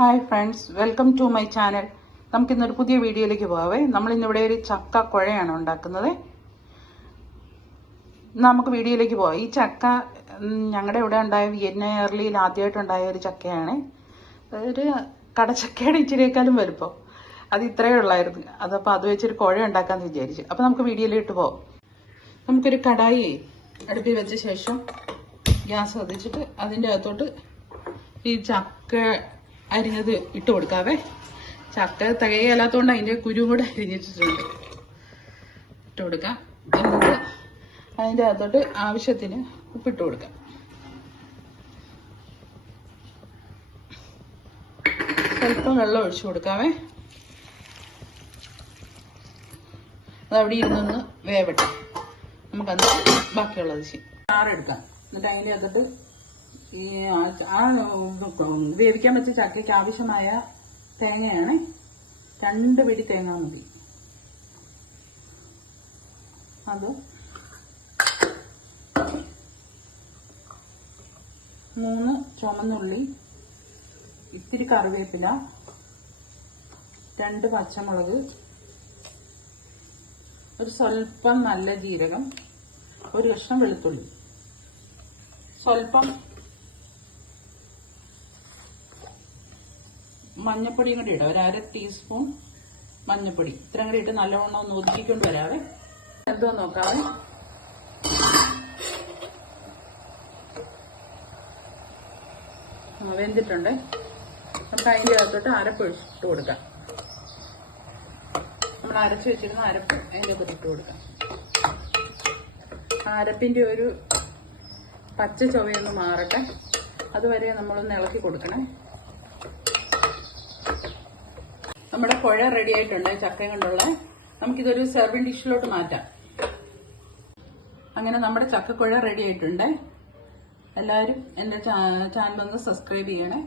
Hi friends welcome to my channel നമുക്കിന്നൊരു പുതിയ വീഡിയോയിലേക്ക് പോകാവേ നമ്മൾ ഇന്നിവിടെ ഒരു ചക്ക കുഴയാണ് ഉണ്ടാക്കുന്നത്. നമുക്ക് വീഡിയോയിലേക്ക് പോവാം. ഈ ചക്ക ഞങ്ങളുടെ ഇവിടെ ഉണ്ടായ വിയറ്റ്നാറിലിയിൽ ആദ്യമായിട്ടുണ്ടായ ഒരു ചക്കയാണ്. ഒരു കടച്ചക്കയുടെ ഇച്ചിരിയേക്കാളും വലുപ്പം. അത് ഇത്രയേ ഉള്ളായിരുന്നു. അതപ്പോൾ അത് വെച്ചൊരു കുഴ ഉണ്ടാക്കാമെന്ന് വിചാരിച്ചു. അപ്പോൾ നമുക്ക് വീഡിയോയിലിട്ട് പോവാം. നമുക്കൊരു കടായി അടുപ്പിൽ വെച്ച ശേഷം ഗ്യാസ് കത്തിച്ചിട്ട് അതിന്റെ അകത്തോട്ട് ഈ ചക്ക അരിഞ്ഞത് ഇട്ട് കൊടുക്കാവേ. ചക്ക തികയല്ലാത്തതുകൊണ്ട് അതിന്റെ കുരു കൂടെ അരിഞ്ഞിട്ടിട്ടുണ്ട്. ഇട്ട് കൊടുക്കാം. എന്നിട്ട് അതിന്റെ അകത്തോട്ട് ആവശ്യത്തിന് ഉപ്പിട്ട് കൊടുക്കാം. സ്വല്പം വെള്ളം ഒഴിച്ചു കൊടുക്കാവേ. അതവിടെ ഇരുന്നൊന്ന് വേവട്ടെ. നമുക്കത് ബാക്കിയുള്ളത് ചെയ്യും. ചാറെടുക്കാം എന്നിട്ട് അതിന്റെ അകത്തോട്ട് ഈ ആ- വേവിക്കാൻ പറ്റിയ ചക്കയ്ക്ക് ആവശ്യമായ തേങ്ങയാണ്. രണ്ട് പിടി തേങ്ങ മതി. അത് മൂന്ന് ചുമന്നുള്ളി ഇത്തിരി കറിവേപ്പില രണ്ട് പച്ചമുളക് ഒരു സ്വല്പം നല്ല ജീരകം ഒരു കഷ്ണം വെളുത്തുള്ളി. സ്വല്പം മഞ്ഞപ്പൊടിയും കൂടി ഇടാം. ഒരു അര ടീസ്പൂൺ മഞ്ഞപ്പൊടി. ഇത്രയും കൂടി ഇട്ട് നല്ലവണ്ണം ഒന്ന് ഒതുക്കിക്കൊണ്ട് വരാവേ. എന്തോ നോക്കാവേ. വെന്തിട്ടുണ്ട്. നമുക്ക് അതിന്റെ അകത്തോട്ട് അരപ്പ് കൊടുക്കാം. നമ്മൾ അരച്ച് വെച്ചിരുന്ന അരപ്പ് അതിന്റെ അകത്ത് ഇട്ട് കൊടുക്കാം. അരപ്പിന്റെ ഒരു പച്ച ചുവയൊന്ന് മാറട്ടെ. അതുവരെ നമ്മളൊന്ന് ഇളക്കി കൊടുക്കണേ. നമ്മുടെ കുഴ റെഡി ആയിട്ടുണ്ട് ചക്കയും കൊണ്ടുള്ള. നമുക്കിതൊരു സെർവിങ് ഡിഷിലോട്ട് മാറ്റാം. അങ്ങനെ നമ്മുടെ ചക്കക്കുഴ റെഡി ആയിട്ടുണ്ട്. എല്ലാവരും എന്റെ ചാനൽ ഒന്ന് സബ്സ്ക്രൈബ് ചെയ്യണേ.